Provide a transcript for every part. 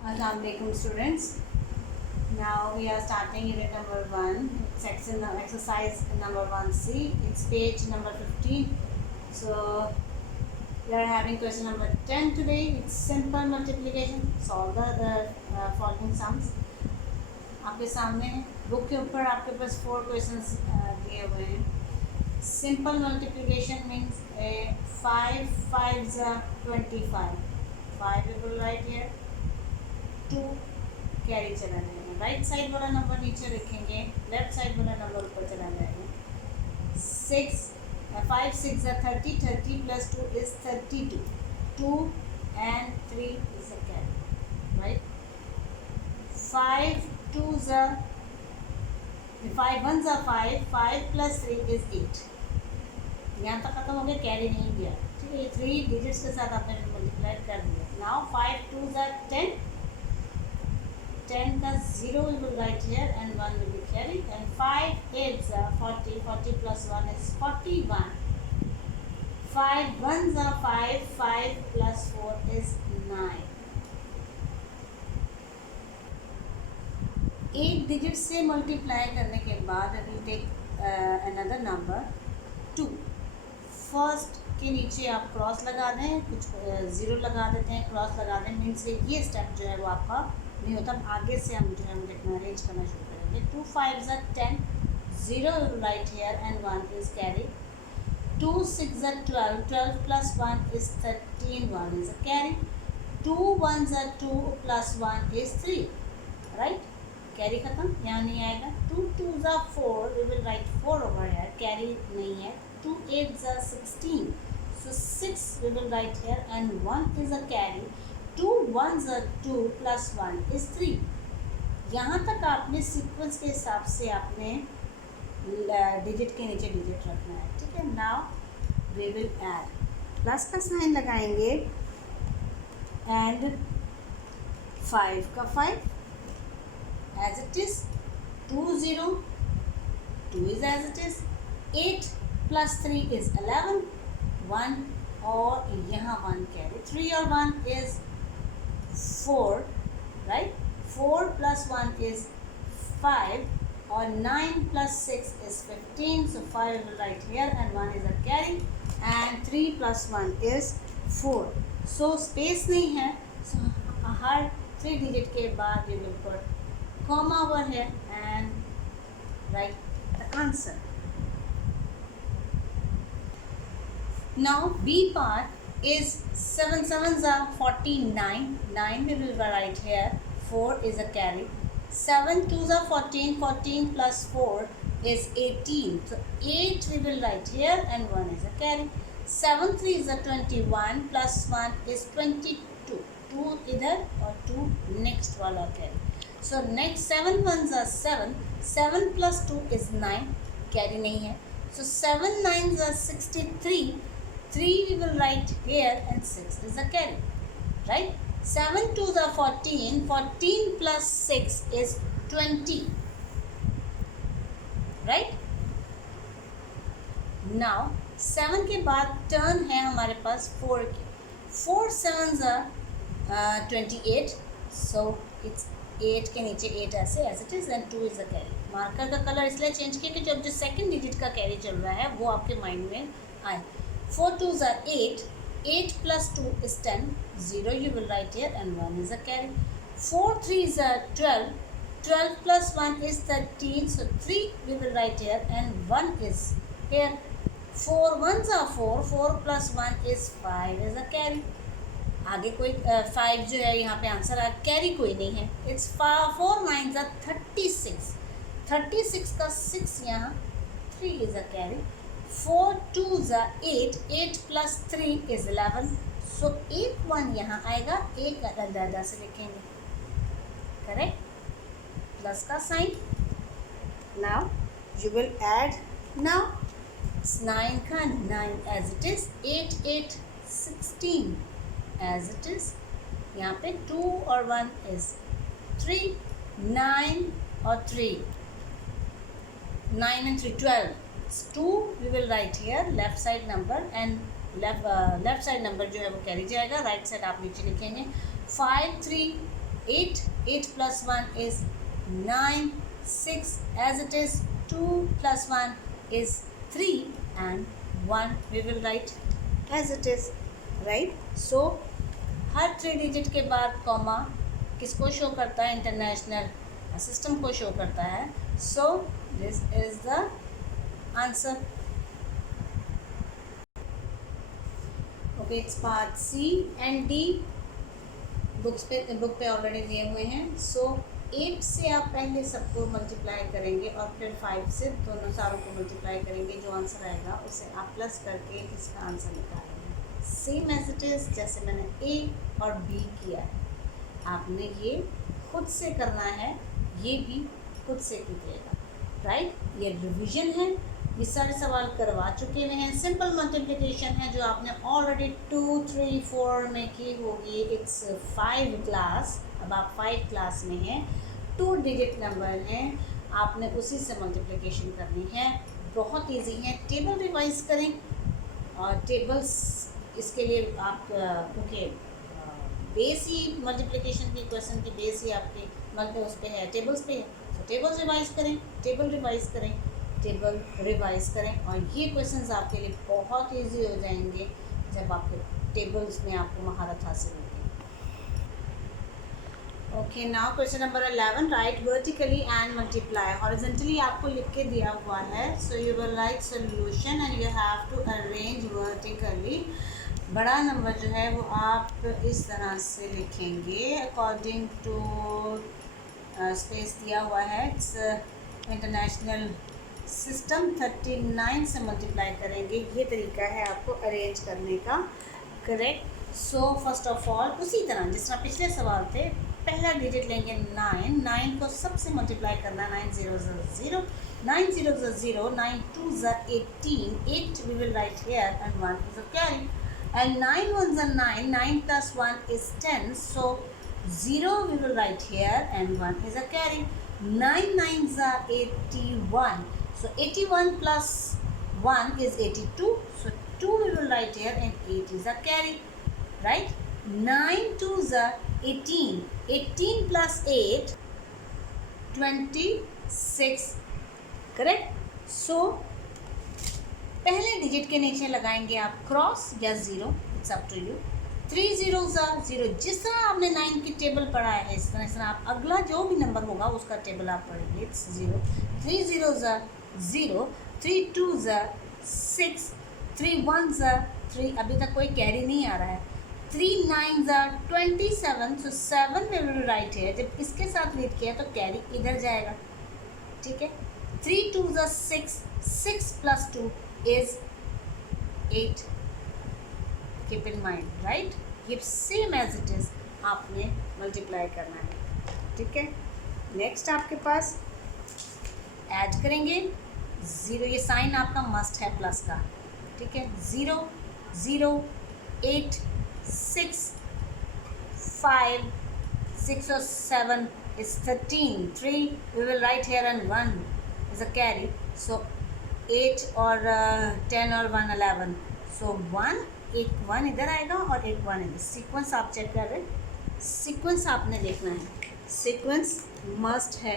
Assalamualaikum students. Now we are starting unit number 1, section exercise number 1C. It's page number 15. So we are having question number 10 today. It's simple multiplication. Solve the following sums. आपके सामने book के ऊपर आपके पास 4 questions दिए हुए हैं. Simple multiplication means 5 5s are 25. 5 we will write here. 2 carry चला जाएगा. राइट साइड वाला नंबर नीचे रखेंगे, लेफ्ट साइड वाला नंबर ऊपर चला जाएगा. 5 6 30. 30 plus 2 is 32. 2 and 3 is a carry. Right? 5 2s are 5 1s are 5. 5 plus 3 is 8. यहाँ तक खत्म हो गया, कैरी नहीं दिया. ठीक है, 3 डिजिट्स के साथ आपने मल्टीप्लाई कर दिया. Now 5 2s are 10. 10 का 0 we will write here and 1 will be carried, and 5 8s are 40. 40 plus 1 is 41. 5 1s are 5. 5 plus 4 is 9. 8 digit से मल्टीप्लाई करने के बाद we take another number 2. First के नीचे आप क्रॉस लगा दें, कुछ 0 लगा देते हैं, क्रॉस लगा दें. मीन्स ये स्टेप जो है वो आपका नहीं होता. आगे से हम जो है वो देखना अरेंज करना शुरू करेंगे. 2 5s are 10. 0 right here and 1 is carry. 2 6s are 12. 12 plus 1 is 13. 1 is a carry. 2 1s are 2 plus 1 is 3. Right? Carry खत्म, यहाँ नहीं आएगा. 2 2s are 4. We will write 4 over here. Carry नहीं है. 2 8s are 16. So 6 we will write here and 1 is a carry. 2 1s are 2 plus 1 is 3. यहाँ तक आपने sequence के हिसाब से आपने डिजिट के नीचे डिजिट रखना है. ठीक है. Now we will add, plus का साइन लगाएंगे एंड 5 का 5 as it is. 2 0, 2 is as it is. 8 plus 3 is 11. 1 और यहाँ 1 carry. 3 और 1 is 4. Right? 4 plus 1 is 5 और 9 plus 6 is 15. So 5 will write here and 1 is a carry, and 3 plus 1 is 4. So space नहीं है. So हर 3 digit के बाद you will put comma over here and write the answer. Now B part is 7 7s are 49. 9 we will write here. 4 is a carry. 7 2s are 14. 14 plus 4 is 18. So 8 we will write here and 1 is a carry. 7 3s are 21 plus 1 is 22. 2 इधर और 2 next वाला carry. So next 7 1s are 7. 7 plus 2 is 9. Carry नहीं है. So 7 9s are 63. 3 we will write here and 6 is a carry. Right? 7 2s are 14. 14 plus 6 is 20. Right? Now 7 के बाद turn है हमारे पास 4 की. 4 7s are 28. So it's 8 के नीचे 8 ऐसे as it is and 2 is a carry. Marker का colour इसलिए चेंज किया कि जब जो सेकंड डिजिट का कैरी चल रहा है वो आपके माइंड में आए. 4 2s are 8. 8 plus 2 is 10. 0 you will write here and 1 is a carry. 4 3s are 12. 12 plus 1 is 13. So 3 we will write here and 1 is here. 4 1s are 4. 4 plus 1 is 5 is a carry. आगे कोई 5 जो है यहाँ पे answer आ, carry कोई नहीं है. It's 4 9s are 36. 36 का 6 यहाँ 3 is a carry. 4 2s are 8. 8 plus 3 is 11. So 8 1 यहाँ आएगा. एक अंदाजा से लिखेंगे. करेक्ट. प्लस का sign. Now you will add. Now 9 का 9 as it is. 8 8 16 as it is. यहाँ पे 2 और 1 is 3. 9 और 3. 9 and 3 12. 2 we will write here left side number and left side number जो है वो कैरी जाएगा. राइट साइड आप नीचे लिखेंगे. 5 3 8, 8 plus 1 is 9, 6 as it is, 2 plus 1 is 3 and 1 we will write as it is, right? So her 3 digit के बाद comma किसको शो करता है? इंटरनेशनल सिस्टम को शो करता है. So this is the answer. Okay, it's part C and D. Book पे already दिए हुए हैं. सो 8 से आप पहले सबको मल्टीप्लाई करेंगे और फिर 5 से दोनों सारों को मल्टीप्लाई करेंगे. जो आंसर आएगा उसे आप प्लस करके इसका आंसर निकालेंगे. सेम एज इट इज़ जैसे मैंने ए और बी किया है. आपने ये खुद से करना है, ये भी खुद से कीजिएगा, राइट? ये रिवीजन है. ये सारे सवाल करवा चुके हुए हैं. सिंपल मल्टीप्लिकेशन है जो आपने ऑलरेडी 2, 3, 4 में की होगी. It's 5 class. अब आप 5 क्लास में हैं. 2 डिजिट नंबर हैं. आपने उसी से मल्टीप्लिकेशन करनी है. बहुत इजी है. टेबल रिवाइज करें और टेबल्स इसके लिए आप क्योंकि बेस ही मल्टीप्लिकेशन की क्वेश्चन की बेस ही आपकी उस पर है, टेबल्स पे है. तो टेबल रिवाइज करें, टेबल रिवाइज करें, टेबल रिवाइज करें और ये क्वेश्चंस आपके लिए बहुत इजी हो जाएंगे जब आपके टेबल्स में आपको महारत हासिल होगी. Okay, now question number 11. Write vertically and multiply. Horizontally आपको लिख के दिया हुआ है. So you will write solution and you have to arrange vertically. बड़ा नंबर जो है वो आप इस तरह से लिखेंगे अकॉर्डिंग टू स्पेस दिया हुआ है. It's international system. 39 से मल्टीप्लाई करेंगे. ये तरीका है आपको अरेंज करने का, correct? So first of all उसी तरह जिस तरह पिछले सवाल थे, पहला डिजिट लेंगे 9. 9 को सबसे मल्टीप्लाई करना है. 9 0 0 9 0 0 9 2 18. 8 we will write here and 1 is a carry. And 9 1s are 9. 9 plus 1 is 10. So 0 we will write here and 1 is a carry. 9 9s are 81. So 81 plus 1 is 82. So 2 we will write here and 8 is a carry, right? 9 2s are 18. 18 plus 8 26, correct? So पहले digit के नीचे लगाएंगे आप cross या zero. It's up to you. 3 0s are 0. जिस तरह आपने 9 की टेबल पढ़ा है इस तरह आप अगला जो भी नंबर होगा उसका टेबल आप पढ़ेंगे. It's 0. 3 0s are 0. 3 2s are 6. 3 1s are 3. अभी तक कोई कैरी नहीं आ रहा है. 3 9s are 27. So 7 we will write here. जब इसके साथ रीड किया तो कैरी इधर जाएगा, ठीक है? 3 2s are 6. 6 plus 2 is 8. Keep in mind, right? ये सेम एज इट इज़ आपने मल्टीप्लाई करना है, ठीक है? नेक्स्ट आपके पास ऐड करेंगे 0. ये साइन आपका मस्ट है प्लस का, ठीक है? 0 0 8 6 5 6 और 7 is 13. 3 we will write here and 1 is a carry. So 8 और 10 और 1 11. सो 1 एक 1 इधर आएगा और एक 1 इधर. सीक्वेंस आप चेक कर रहे हैं. सीक्वेंस आपने देखना है. सीक्वेंस मस्ट है.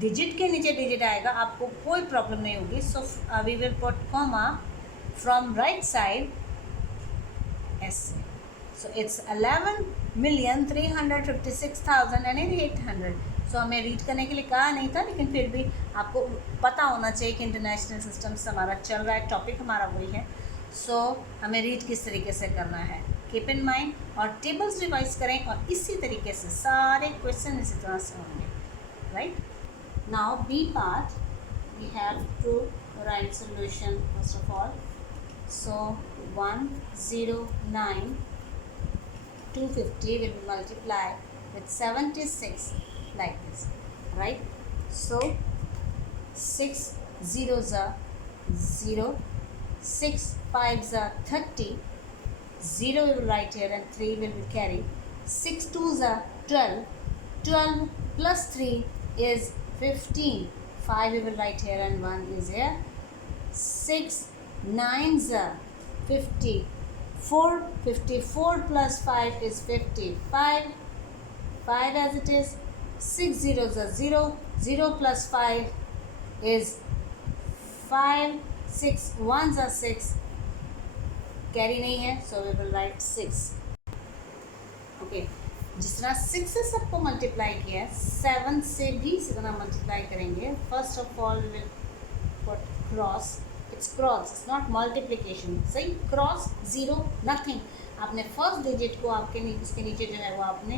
डिजिट के नीचे डिजिट आएगा, आपको कोई प्रॉब्लम नहीं होगी. So we will put comma from right side ऐसे. So it's 11,356,800. सो हमें रीड करने के लिए कहा नहीं था, लेकिन फिर भी आपको पता होना चाहिए कि इंटरनेशनल सिस्टम से हमारा चल रहा है. टॉपिक हमारा वही है. सो हमें रीड किस तरीके से करना है, कीप इन माइंड. और टेबल्स रिवाइज करें और इसी तरीके से सारे क्वेश्चन इसी तरह से होंगे, right? Now B part we have to write solution first of all. So 109 250 will be multiplied with 76 like this, right? So 6 zeros are 0. 6 5s are 30. 0 we will write here and 3 will be carry. 6 2s are 12. 12 plus 3 is 15. 5 we will write here and 1 is here. 6 9s are 50. 4 54 plus 5 is 55. 5 as it is. 6 zeros are 0. 0 plus 5 is 5. 6 ones are 6. Carry नहीं है, so we will write 6. ओके, जिस तरह 6 से सबको multiply किया है, 7 से भी इसी तरह मल्टीप्लाई करेंगे. First of all we will put cross. It's cross, it's not multiplication. सही, क्रॉस 0 नथिंग. आपने फर्स्ट डिजिट को आपके उसके नीचे जो है वो आपने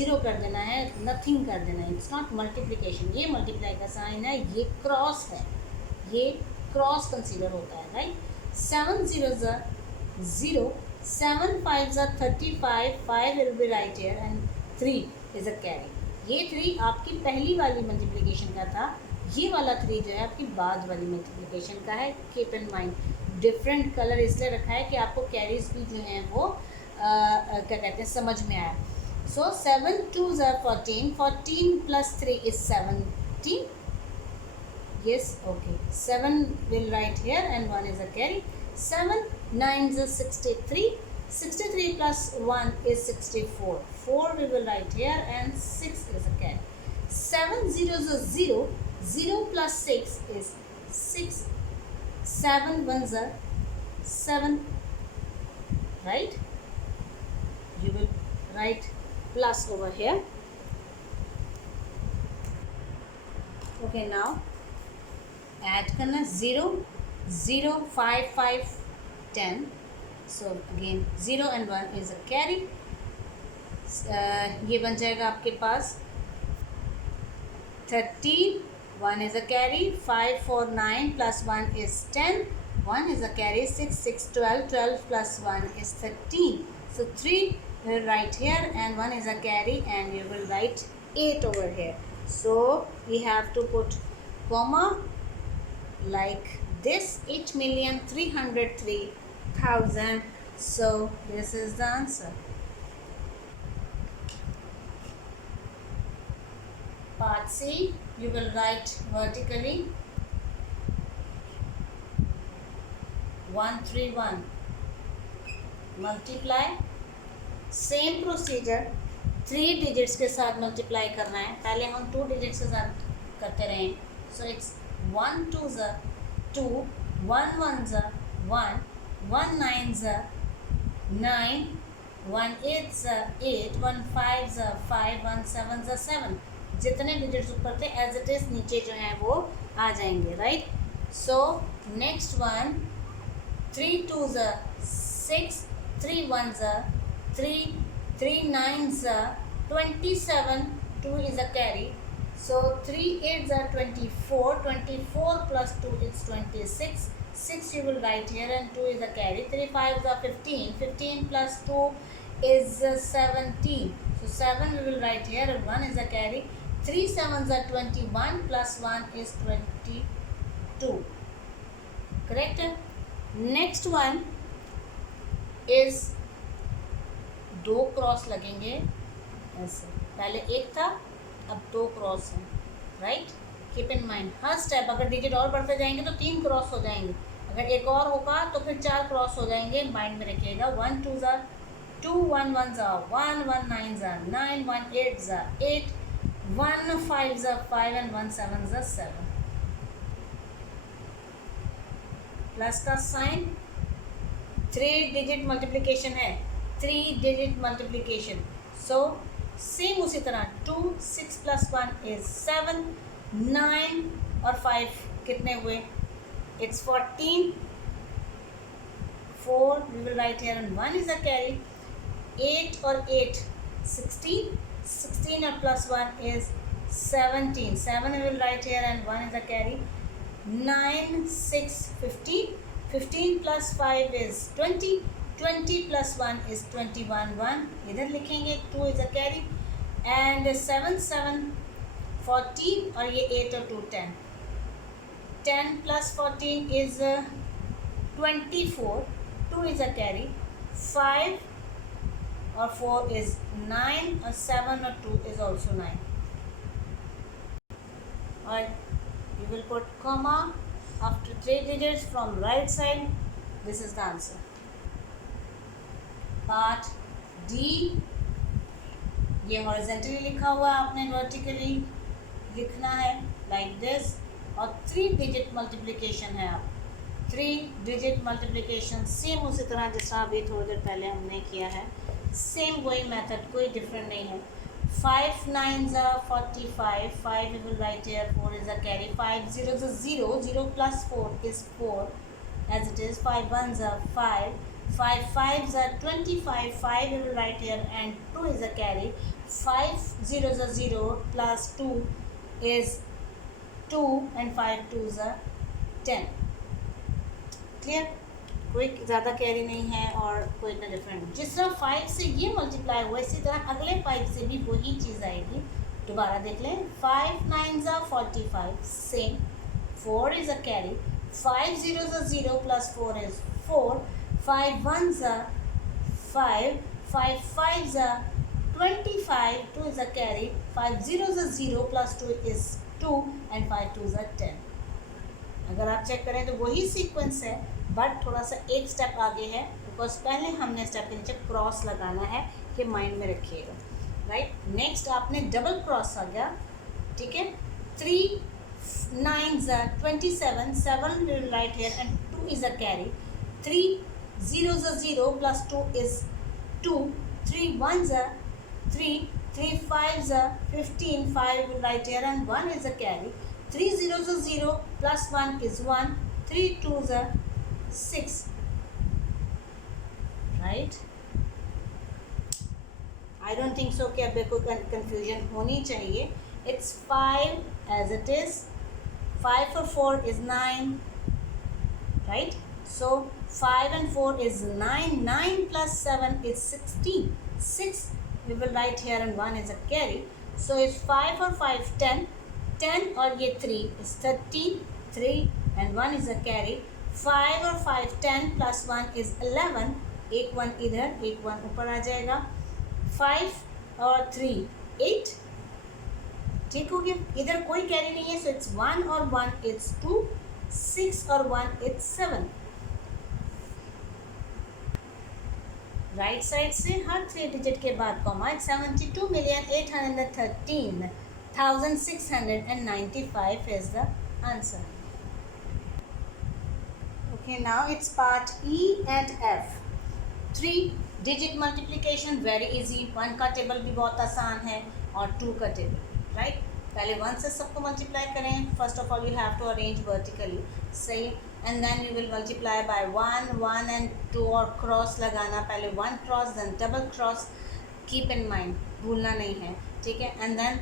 0 कर देना है, नथिंग कर देना है. It's not multiplication. ये मल्टीप्लाई का साइन है, ये क्रॉस है, ये क्रॉस कंसीडर होता है. Right. 7 zeros are 0. 7 5s are 35. 5 will be right here and 3 is a carry. ये 3 आपकी पहली वाली मल्टीप्लिकेशन का था. ये वाला 3 जो है आपकी बाद वाली मल्टीप्लिकेशन का है. Keep in mind, different colour इसलिए रखा है कि आपको कैरीज भी जो हैं वो क्या कहते हैं समझ में आया. सो 7 2s are 14. 14 plus 3 is 17. Yes, okay. 7 will write here and 1 is a carry. 7 9s is 63. 63 plus 1 is 64. 4 we will write here and 6 is a carry. 7 zeros is 0. 0 plus 6 is 6. 7 ones are 7. Right? You will write plus over here. Okay, now add करना. 0 0 5 5 10. So again 0 and 1 is a carry. ये बन जाएगा आपके पास 13. 1 is a carry. 5 4 9 plus 1 is 10. 1 is a carry. 6 6 12. 12 plus 1 is 13. So 3 will write here and 1 is a carry and you will write 8 over here. So we have to put comma like this. 8,303,000. So this is the answer. Part C, you will write vertically 131. Multiply. Same procedure, 3 digits के साथ multiply करना है. पहले हम 2 digits के साथ करते रहे. So it's 1 2s are 2. 1 1s are 1. 1 9s are 9. 1 8s are 8. 1 5s are 5. 1 7s are 7. जितने डिजिट्स ऊपर थे एज इट इज नीचे जो है वो आ जाएंगे. Right. So next one 3 2s are 6. 3 1s are 3. 3 9s are 27. 2 is a carry. So 3 8s are 24. 24 plus 2 is 26. 6 you will write here and 2 is a carry. 3 5s are 15. 15 plus 2 is 17. So 7 we will write here and 1 is a carry. 3 7s are 21 plus 1 is 22. Correct? Next one is 2 cross लगेंगे ऐसे. पहले एक था, अब 2 cross हैं. Right. Keep in mind her step अगर digit और बढ़ते जाएंगे तो 3 क्रॉस हो जाएंगे. अगर एक और होगा तो फिर 4 क्रॉस हो जाएंगे. माइंड में रखिएगा. 1 2s are 2. 1 1s are 1. 1 9s are 9. 1 8s are 8. 1 5s are 5 and 1 7s are 7. Plus का साइन. 3 डिजिट मल्टीप्लिकेशन है. 3 डिजिट मल्टीप्लिकेशन. सो सेम उसी तरह 2 6 plus 1 is 7. 9 और 5 कितने हुए? It's 14. 4 we will write here and 1 is a carry. 8 और 8 16. 16 और plus 1 is 17. 7 we will write here and 1 is a carry. 9 6 15. 15 plus 5 is 20. 20 plus 1 is 21. 1 इधर लिखेंगे. 2 is a carry and 7 7 14 और ये 8 और 2 10. 10 plus 14 is 24. 2 is a carry. 5 और 4 is 9 और 7 और 2 is also 9. Alright, you will put comma after 3 digits from right side. This is the answer. Part D, ये horizontally लिखा हुआ है, आपने वर्टिकली लिखना है लाइक दिस। और 3 डिजिट मल्टीप्लिकेशन है, आप 3 डिजिट मल्टीप्लिकेशन सेम उसी तरह जिस तरह अभी थोड़ी देर पहले हमने किया है, सेम वही मेथड, कोई डिफरेंट नहीं है। 5 9s are 45, 5 we will write here, 4 is a carry, 5 0s are 0, 0 plus 4 is 4 as it is, 5 1s are 5, 5 5s are 25, 5 we will write here and 2 is a carry, 5 0s are 0 plus 2 is 2 and 5 2s are 10। Clear? कोई ज़्यादा carry नहीं है और कोई इतना different. जिस तरह 5 से ये मल्टीप्लाई हुआ, इसी तरह अगले 5 से भी वही चीज़ आएगी। दोबारा देख लें, 5 9s are 45 same, 4 is a carry, 5 0s are 0 plus 4 is 4, 5 1s are 5, 5 5s are 25, 2 is a carry, 5 0s are 0 plus 2 is 2 and 5 2s are 10। अगर आप चेक करें तो वही सीक्वेंस है, बट थोड़ा सा एक स्टेप आगे है, बिकॉज पहले हमने स्टेप के नीचे क्रॉस लगाना है, ये माइंड में रखिएगा। राइट, नेक्स्ट आपने डबल क्रॉस आ गया, ठीक है। 3 9s are 27, 7 will write here and 2 is a carry, 3 0s are 0 plus 2 is 2, 3 1s are 3, 3 5s are 15, 5 will write here and 1 is a carry, 3 0s are 0 plus 1 is 1, 3 2s are 6, right? I don't think so कि अब कोई confusion होनी चाहिए। It's 5 as it is, 5 for 4 is 9, right? So 5 and 4 is 9, 9 plus 7 is 16, 6 we will write here and 1 is a carry, so it's 5 or 5 10, 10 और ये 3 is 13, 3 and 1 is a carry, 5 और 5 10 plus 1 is 11, एक 1 इधर एक 1 ऊपर आ जाएगा, 5 और 3 8, ठीक हो गया। इधर कोई कैरी नहीं है, सो इट्स 1 और 1 इट्स 2, 6 और 1 इट्स 7। राइट साइड से हर 3 डिजिट के बाद comma, 72,813,695 is the answer. Okay, now it's part E and F. 3 digit multiplication very easy, 1 का टेबल भी बहुत आसान है और 2 का टेबल, राइट। पहले 1 से सबको मल्टीप्लाई करें, first of all you have to arrange vertically, सही, and then you will multiply by 1 1 and 2 और क्रॉस लगाना, पहले 1 cross then double cross, keep in mind, भूलना नहीं है, ठीक है। एंड देन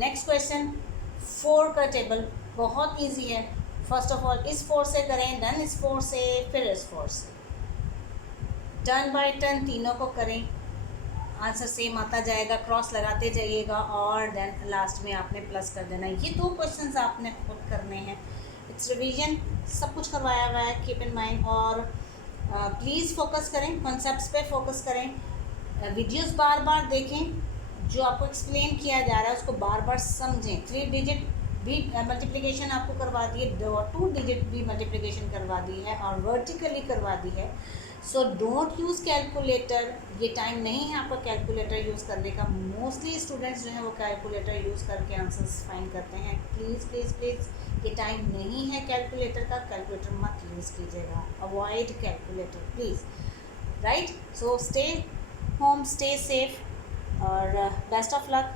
नेक्स्ट क्वेश्चन 4 का टेबल बहुत ईजी है, फर्स्ट ऑफ ऑल इस 4 से करें, देन इस 4 से, फिर इस 4 से, टर्न बाय टर्न तीनों को करें, आंसर सेम आता जाएगा, क्रॉस लगाते जाइएगा और देन लास्ट में आपने प्लस कर देना है। ये 2 क्वेश्चंस आपने खुद करने हैं, इट्स रिवीजन, सब कुछ करवाया हुआ है, कीप इन माइंड। और प्लीज़ फोकस करें, कॉन्सेप्ट्स पे फोकस करें, वीडियोस बार बार देखें, जो आपको एक्सप्लेन किया जा रहा है उसको बार बार समझें। 3 डिजिट भी मल्टीप्लिकेशन आपको करवा दी है, 2 डिजिट भी मल्टीप्लिकेशन करवा दी है और वर्टिकली करवा दी है। सो डोंट यूज़ कैलकुलेटर, ये टाइम नहीं है आपका कैलकुलेटर यूज़ करने का। मोस्टली स्टूडेंट्स जो हैं वो कैलकुलेटर यूज़ करके आंसर्स फाइंड करते हैं। प्लीज़ प्लीज़ प्लीज़, ये टाइम नहीं है कैलकुलेटर का, कैलकुलेटर मत यूज़ कीजिएगा, avoid calculator please, right. So stay home, stay safe और बेस्ट ऑफ लक।